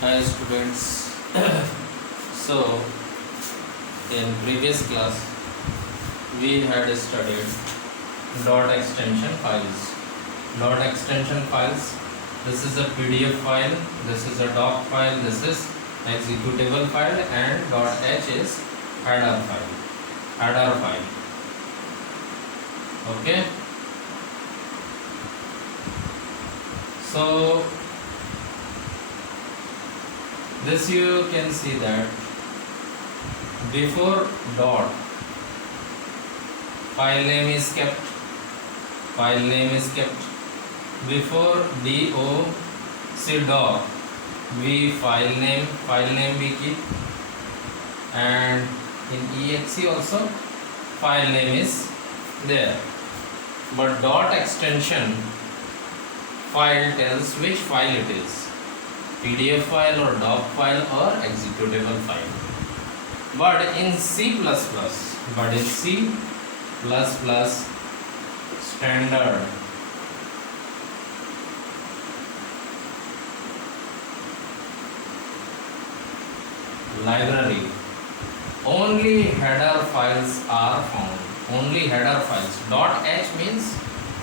Hi students. So in previous class we had studied dot extension files. Dot extension files. This is a PDF file. This is a doc file. This is executable file, and dot h is header file. Header file. Okay. So this you can see that before dot file name is kept. File name is kept. Before doc we file name we keep, and in exe also file name is there. But dot extension file tells which file it is. PDF file or doc file or executable file. But in C++, standard library, only header files are found. Only header files. Dot h means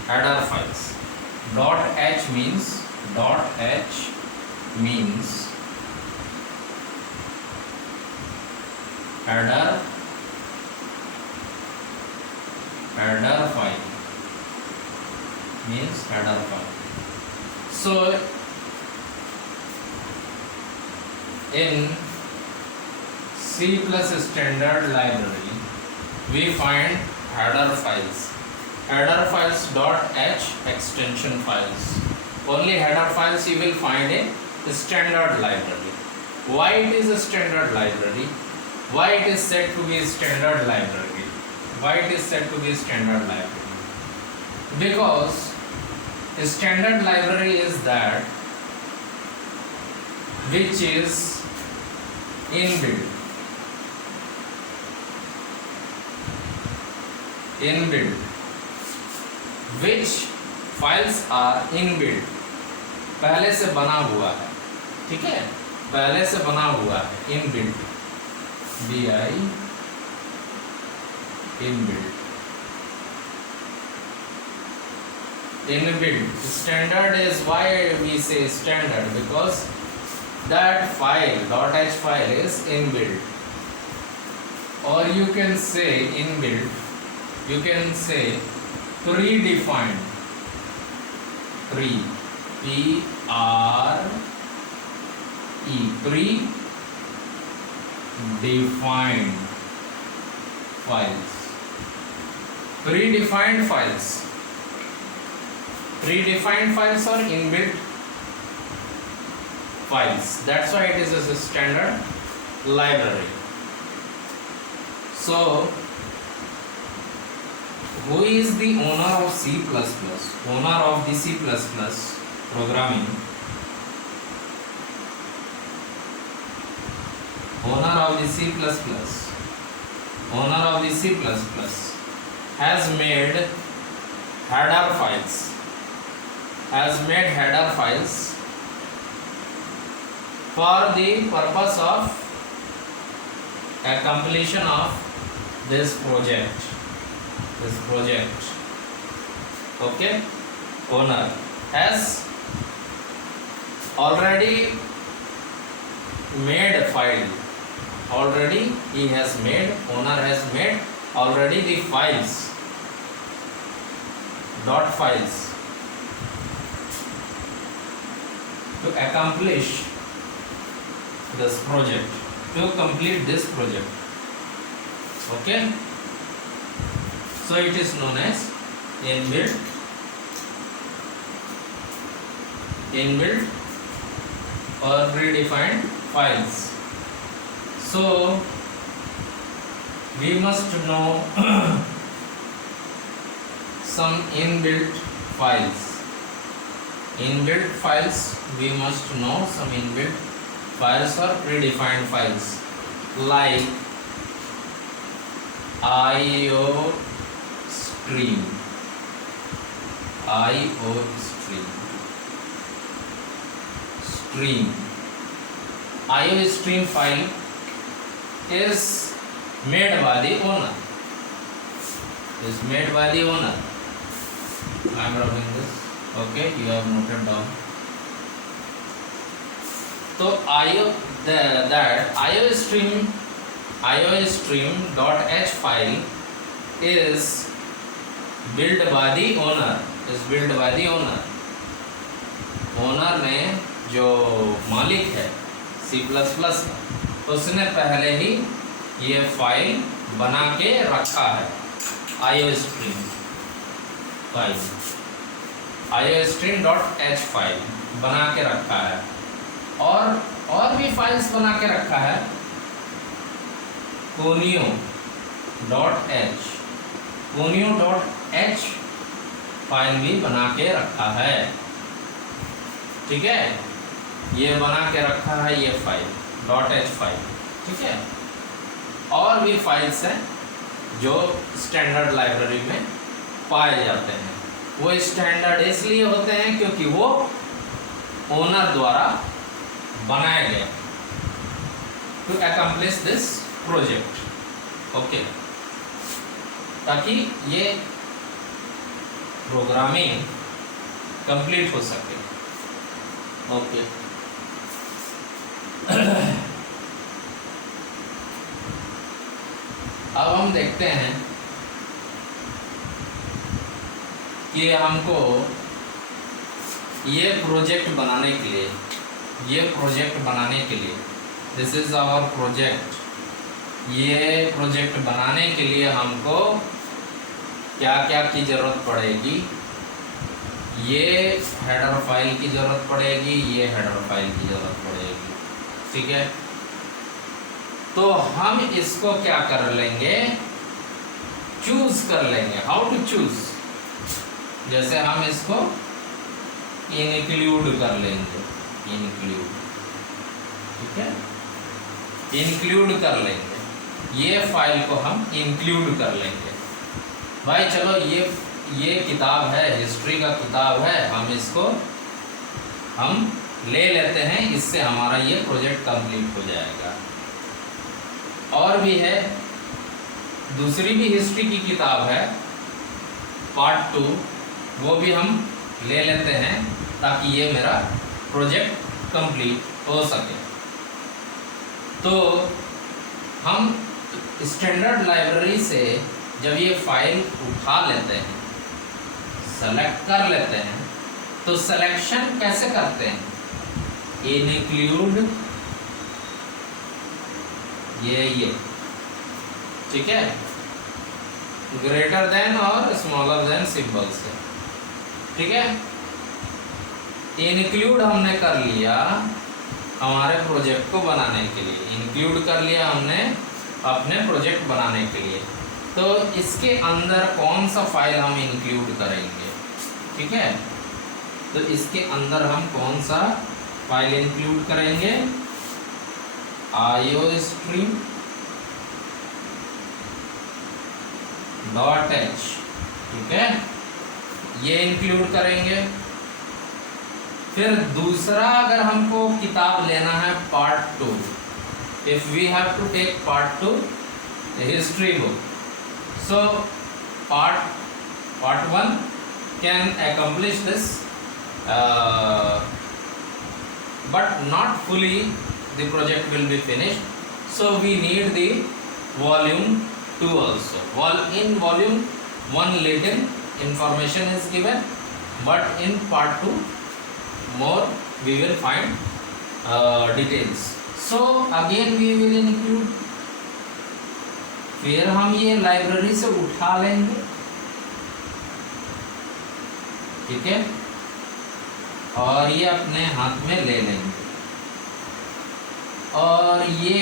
header files. Dot h means header file, means header file. So in C+ standard library we find header files. Header files dot h extension files. Only header files you will find in the standard library. Why it is a standard library? Why it is said to be a standard library? Why it is said to be a standard library? Because a standard library is that which is inbuilt. Which files are inbuilt, पहले से बना हुआ है. ठीक है, पहले से बना हुआ है. Inbuilt, inbuilt. Standard is why we say standard, because that file .h file is inbuilt, or you can say inbuilt, you can say predefined, predefined files. Predefined files are inbuilt files. That's why it is a standard library. So who is the owner of C++? Owner of the C++ programming. Owner of the C++ has made header files. For the purpose of a completion of this project. Okay, owner has already made a file. Owner has made already the files, dot files, to accomplish this project, to complete this project. Okay, so it is known as inbuilt or predefined files. So we must know some inbuilt files. We must know some inbuilt files or predefined files, like IO stream, stream, IOStream file is made by the owner. Is made by the owner. I am writing this. Okay, you have noted down. So that IOStream.h file is built by the owner. Is built by the owner. Owner ने जो मालिक है C++ का, उसने पहले ही ये file बना के रखा है, IOStream फाइल, IOStream.h फाइल बना के रखा है, और भी फाइल्स बना के रखा है, conio.h फाइल भी बना के रखा है। ठीक है, ये बना के रखा है ये फाइल .h फाइल। ठीक है, और भी फाइल्स हैं जो स्टैंडर्ड लाइब्रेरी में पाए जाते हैं। वो स्टैंडर्ड इसलिए होते हैं क्योंकि वो ओनर द्वारा बनाए गए to accomplish this project. Okay, ताकि ये प्रोग्रामिंग कंप्लीट हो सके। ओके, अब हम देखते हैं कि हमको ये प्रोजेक्ट बनाने के लिए, दिस इज आवर प्रोजेक्ट, ये प्रोजेक्ट बनाने के लिए हमको क्या क्या की ज़रूरत पड़ेगी। ये हेडर फाइल की ज़रूरत पड़ेगी, ये हेडर फाइल की ज़रूरत पड़ेगी। ठीक है, तो हम इसको क्या कर लेंगे, चूज कर लेंगे। हाउ टू चूज, जैसे हम इसको इंक्लूड कर लेंगे, इंक्लूड। ठीक है, इंक्लूड कर लेंगे, ये फाइल को हम इंक्लूड कर लेंगे। भाई चलो ये किताब है, हिस्ट्री का किताब है, हम इसको ले लेते हैं, इससे हमारा ये प्रोजेक्ट कंप्लीट हो जाएगा। और भी है, दूसरी भी हिस्ट्री की किताब है पार्ट 2, वो भी हम ले लेते हैं ताकि ये मेरा प्रोजेक्ट कंप्लीट हो सके। तो हम स्टैंडर्ड लाइब्रेरी से जब ये फाइल उठा लेते हैं, सेलेक्ट कर लेते हैं, तो सिलेक्शन कैसे करते हैं, इंक्लूड ये ठीक है, ग्रेटर देन और स्मॉलर देन सिंबल से। ठीक है, इंक्लूड हमने कर लिया हमारे प्रोजेक्ट को बनाने के लिए, इंक्लूड कर लिया हमने अपने प्रोजेक्ट बनाने के लिए। तो इसके अंदर कौन सा फाइल हम इंक्लूड करेंगे। ठीक है, तो इसके अंदर हम कौन सा फाइल इंक्लूड करेंगे, IOStream.h। ठीक है, ये इंक्लूड करेंगे। फिर दूसरा, अगर हमको किताब लेना है part 2, if we have to take part 2 history book, so part 1 can accomplish this, but not fully the project will be finished, so we need the volume 2 also. In volume 1 little information is given, but in part 2 more we will find details. So again we will include, फिर हम ये library से उठा लेंगे। ठीक है, और ये अपने हाथ में ले लेंगे, और ये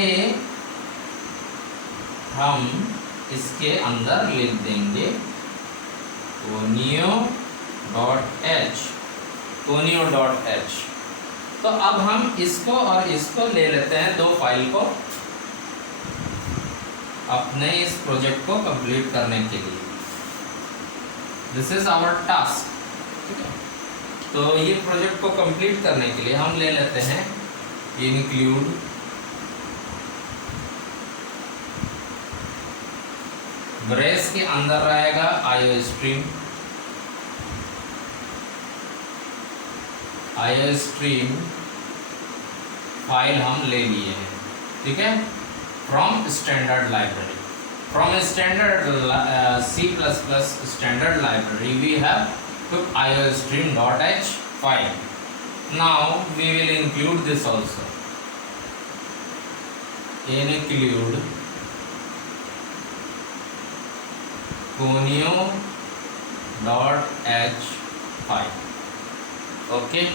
हम इसके अंदर लिख देंगे conio.h। तो अब हम इसको और इसको ले लेते हैं, दो फाइल को अपने इस प्रोजेक्ट को कंप्लीट करने के लिए। This is our task. ठीक है, तो ये प्रोजेक्ट को कंप्लीट करने के लिए हम ले लेते हैं इंक्लूड ब्रेस के अंदर रहेगा IO stream. IO stream file हम ले लिए हैं, ठीक है, from standard library. From standard C++ standard library we have took iostream.h file. Now we will include this also. Include conio.h file. Okay.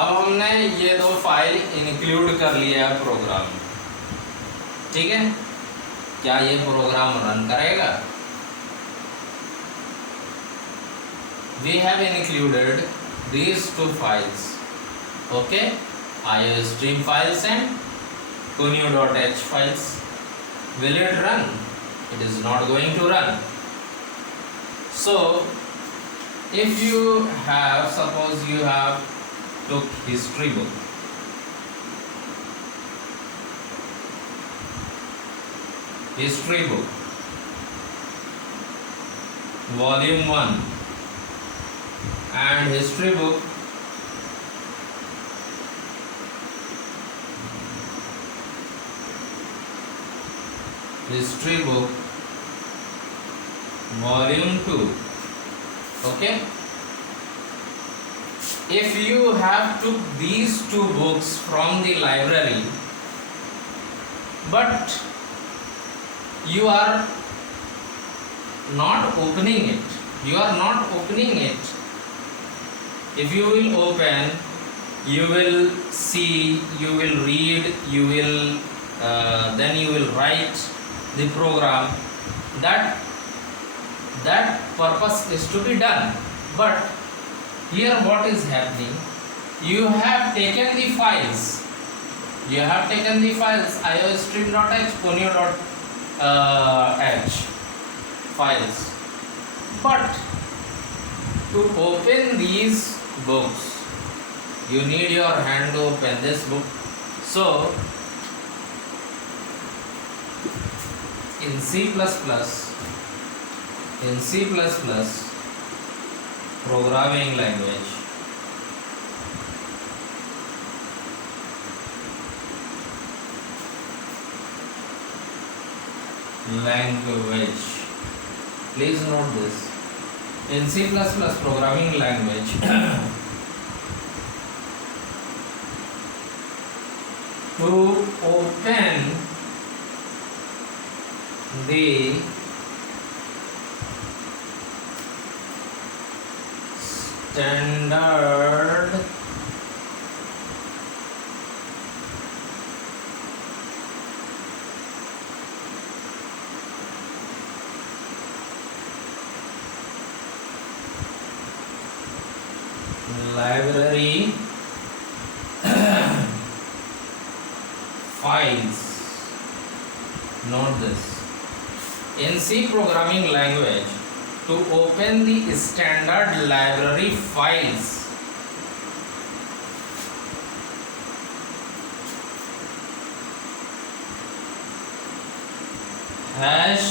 अब हमने ये दो फाइल इंक्लूड कर लिया है प्रोग्राम में, ठीक है। क्या ये प्रोग्राम रन करेगा? We have included these two files, okay, iostream files and conio.h files. Will it run? It is not going to run. So if you have, suppose you have took history book, volume 1 and history book volume 2, okay. If you have took these two books from the library but you are not opening it, if you will open, you will see, you will read, you will then you will write the program. That purpose is to be done. But here what is happening, you have taken the files, iostream.h, conio.h files, but to open these books you need your hand to open this book. So in C++ programming language, please note this, in C++ programming language to open the standard library files, note this, in C programming language to open the standard library files hash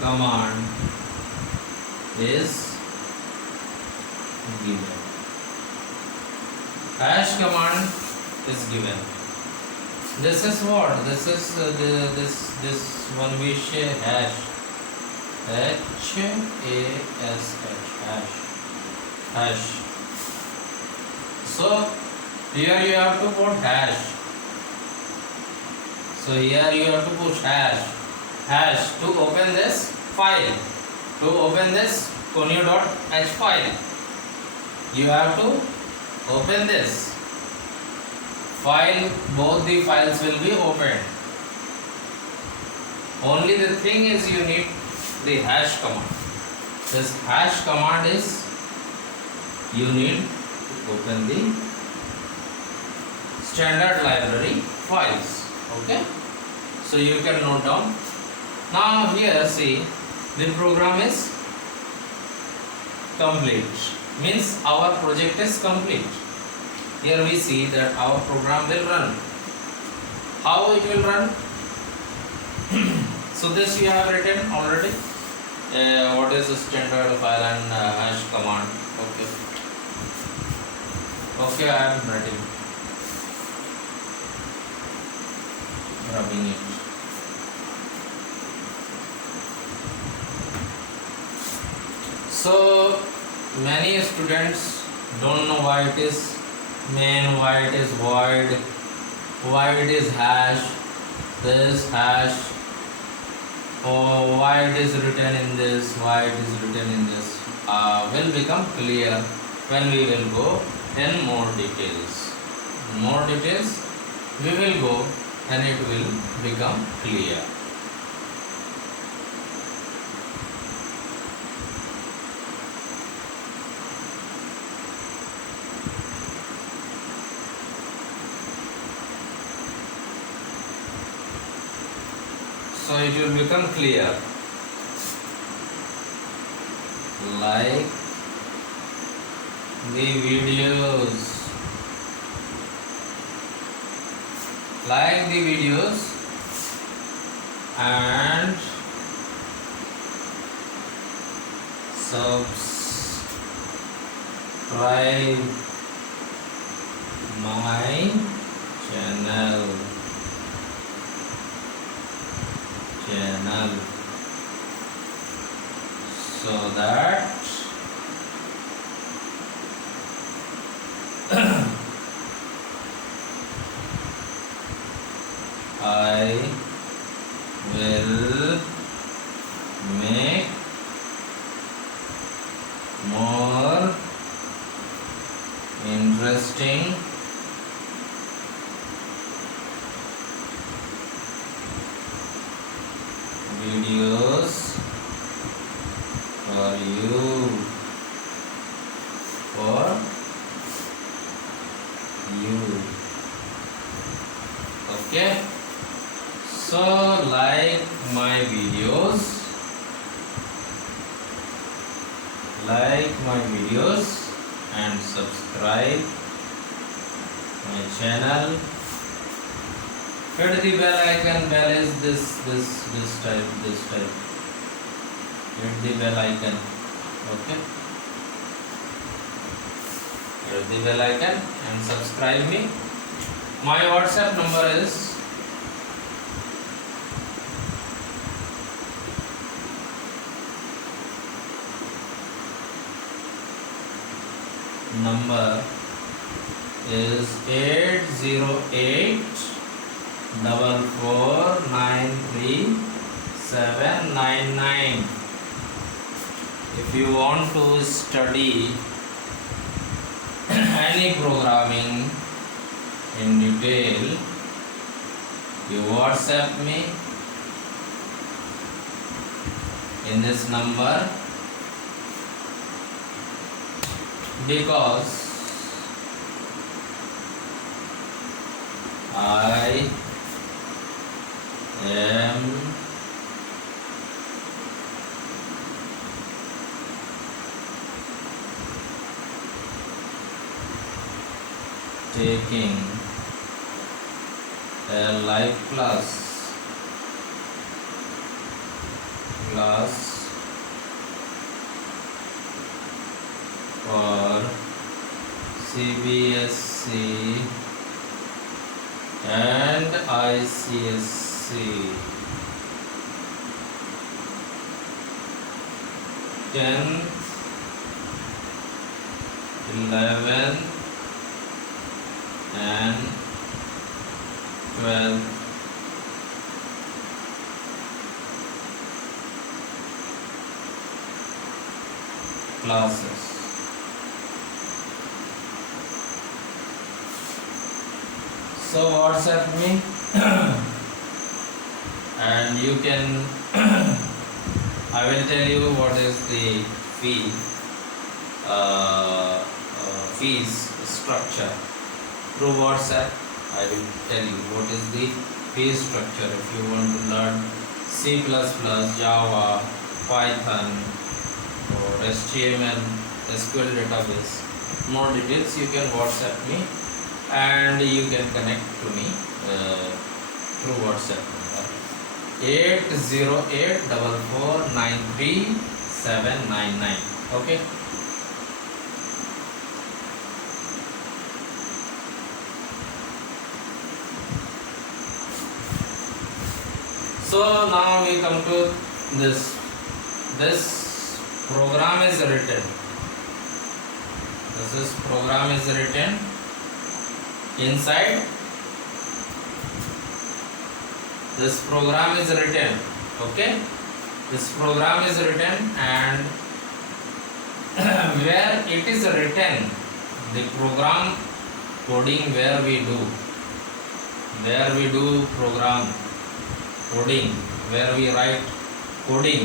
command is given. Hash command is given. This is what? This is this one we say hash. Hash. So here you have to put hash. So here you have to put hash to open this file. To open this conio.h file, you have to open this file. Both the files will be opened. Only the thing is you need the hash command. This hash command is you need to open the standard library files. Okay. So you can note down. Now here see, the program is complete, means our project is complete. Here we see that our program will run. How it will run? So this you have written already. What is the standard file and hash command? Okay. Okay, I am writing. Rubbing it. So many students don't know why it is main, why it is void, why it is hash, this hash, or why it is written in this, why it is written in this, will become clear when we will go in more details. More details we will go and it will become clear. So it will become clear. Like the videos. Like the videos and subscribe my channel. So that I will make more interesting videos for you, okay. So like my videos and subscribe my channel. Hit the bell icon. Bell is this type. Hit the bell icon. Okay. Hit the bell icon and subscribe me. My WhatsApp number is number is 80844937799. If you want to study any programming in detail, you WhatsApp me in this number, because I am taking a live class for CBSC and ICSC. 10th, 11th and 12th classes. So WhatsApp me and you can I will tell you what is the fees structure. Through WhatsApp I will tell you what is the fee structure. If you want to learn C++, Java, Python, or HTML, SQL database, more details, you can WhatsApp me and you can connect to me through WhatsApp number 80844937799. Okay. So now we come to this. This program is written. This program is written inside. This program is written. Okay. This program is written, and where it is written, the program coding where we do program coding, where we write coding.